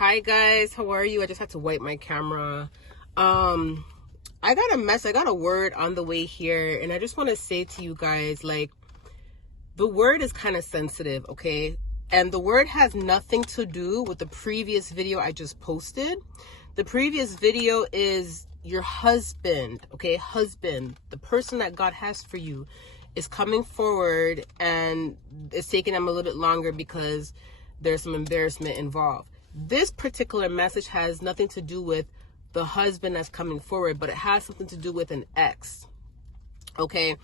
Hi guys, how are you? I just had to wipe my camera. I got a word on the way here, and I just want to say to you guys, like, the word is kind of sensitive, okay? And the word has nothing to do with the previous video I just posted. The previous video is your husband, okay? Husband, the person that God has for you, is coming forward, and it's taking them a little bit longer because there's some embarrassment involved. This particular message has nothing to do with the husband that's coming forward, but it has something to do with an ex. Okay.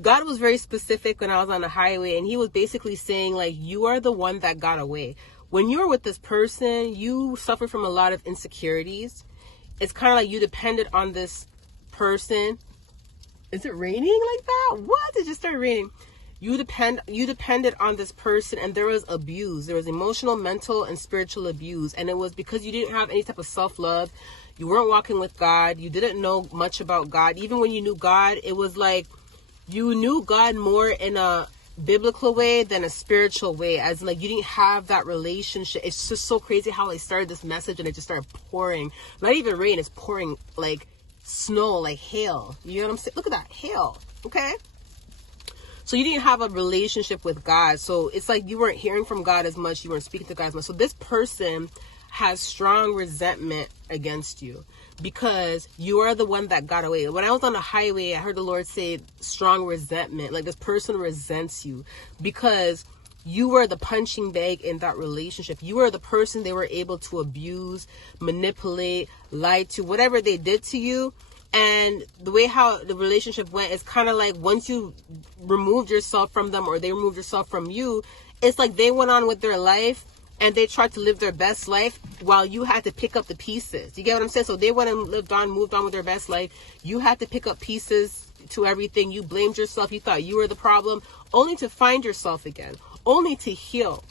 God was very specific when I was on the highway, and he was basically saying, like, you are the one that got away. When you're with this person, you suffer from a lot of insecurities. It's kind of like you depended on this person. Is it raining like that? What? It just started raining. You depended on this person, and there was abuse. There was emotional, mental, and spiritual abuse. And it was because you didn't have any type of self-love. You weren't walking with God. You didn't know much about God. Even when you knew God, it was like you knew God more in a biblical way than a spiritual way. As in, like, you didn't have that relationship. It's just so crazy how I started this message and it just started pouring. Not even rain, it's pouring like snow, like hail. You know what I'm saying? Look at that, hail. Okay? So you didn't have a relationship with God. So it's like you weren't hearing from God as much. You weren't speaking to God as much. So this person has strong resentment against you because you are the one that got away. When I was on the highway, I heard the Lord say strong resentment. Like, this person resents you because you were the punching bag in that relationship. You were the person they were able to abuse, manipulate, lie to, whatever they did to you. And the way how the relationship went is kind of like once you removed yourself from them or they removed yourself from you, it's like they went on with their life and they tried to live their best life while you had to pick up the pieces. You get what I'm saying? So they went and moved on with their best life. You had to pick up pieces to everything. You blamed yourself. You thought you were the problem, only to find yourself again, only to heal,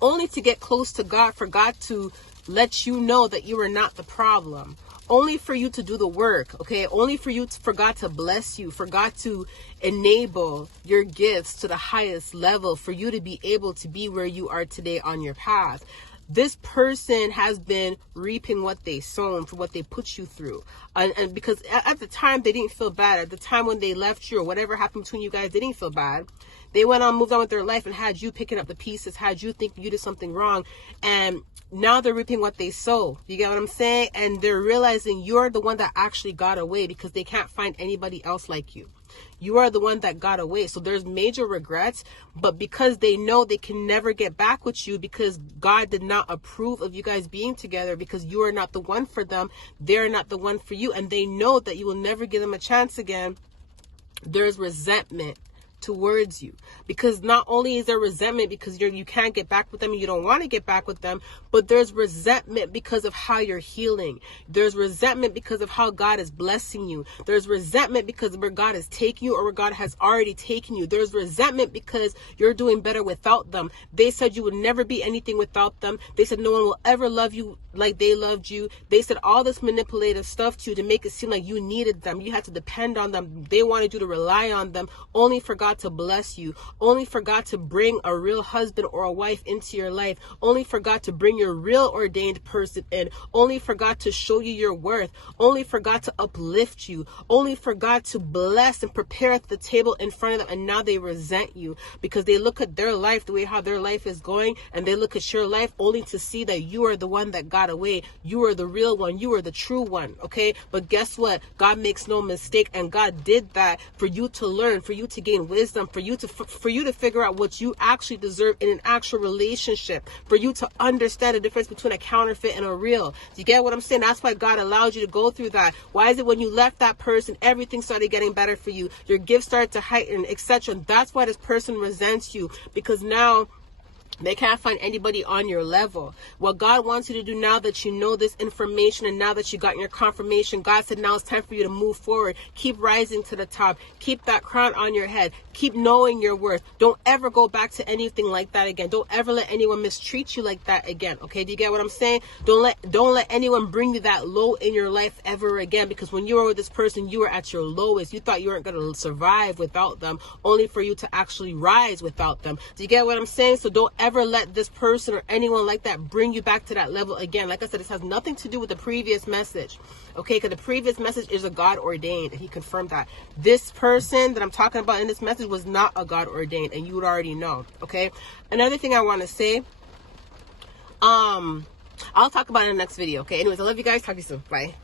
only to get close to God, for God to let you know that you are not the problem. Only for you to do the work, okay? Only for God to bless you, for God to enable your gifts to the highest level, for you to be able to be where you are today on your path. This person has been reaping what they sown for what they put you through. And because at the time they didn't feel bad. At the time when they left you or whatever happened between you guys, they didn't feel bad. They moved on with their life and had you picking up the pieces, had you think you did something wrong. And now they're reaping what they sow. You get what I'm saying? And they're realizing you're the one that actually got away because they can't find anybody else like you. You are the one that got away. So there's major regrets, but because they know they can never get back with you because God did not approve of you guys being together, because you are not the one for them, they're not the one for you, and they know that you will never give them a chance again, there's resentment towards you. Because not only is there resentment because you can't get back with them and you don't want to get back with them, but there's resentment because of how you're healing. There's resentment because of how God is blessing you. There's resentment because of where God is taking you or where God has already taken you. There's resentment because you're doing better without them. They said you would never be anything without them. They said no one will ever love you like they loved you. They said all this manipulative stuff to you to make it seem like you needed them. You had to depend on them. They wanted you to rely on them, only for God to bless you, only for God to bring a real husband or a wife into your life, only for God to bring your real ordained person in, only for God to show you your worth, only for God to uplift you, only for God to bless and prepare at the table in front of them. And now they resent you because they look at their life, the way how their life is going, and they look at your life only to see that you are the one that got away. You are the real one. You are the true one. Okay. But guess what? God makes no mistake. And God did that for you to learn, for you to gain wisdom, for you to figure out what you actually deserve in an actual relationship, for you to understand the difference between a counterfeit and a real. Do you get what I'm saying? That's why God allowed you to go through that. Why is it when you left that person, everything started getting better for you? Your gifts started to heighten, etc. That's why this person resents you, because now they can't find anybody on your level. What God wants you to do now that you know this information and now that you got your confirmation, God said now it's time for you to move forward. Keep rising to the top. Keep that crown on your head. Keep knowing your worth. Don't ever go back to anything like that again. Don't ever let anyone mistreat you like that again. Okay, do you get what I'm saying? Don't let anyone bring you that low in your life ever again, because when you were with this person, you were at your lowest. You thought you weren't going to survive without them, only for you to actually rise without them. Do you get what I'm saying? So don't ever let this person or anyone like that bring you back to that level again. Like I said, this has nothing to do with the previous message, okay? Because the previous message is a God ordained, and he confirmed that. This person that I'm talking about in this message was not a God ordained, and you would already know, okay? Another thing I want to say, I'll talk about it in the next video, okay? Anyways, I love you guys. Talk to you soon. Bye.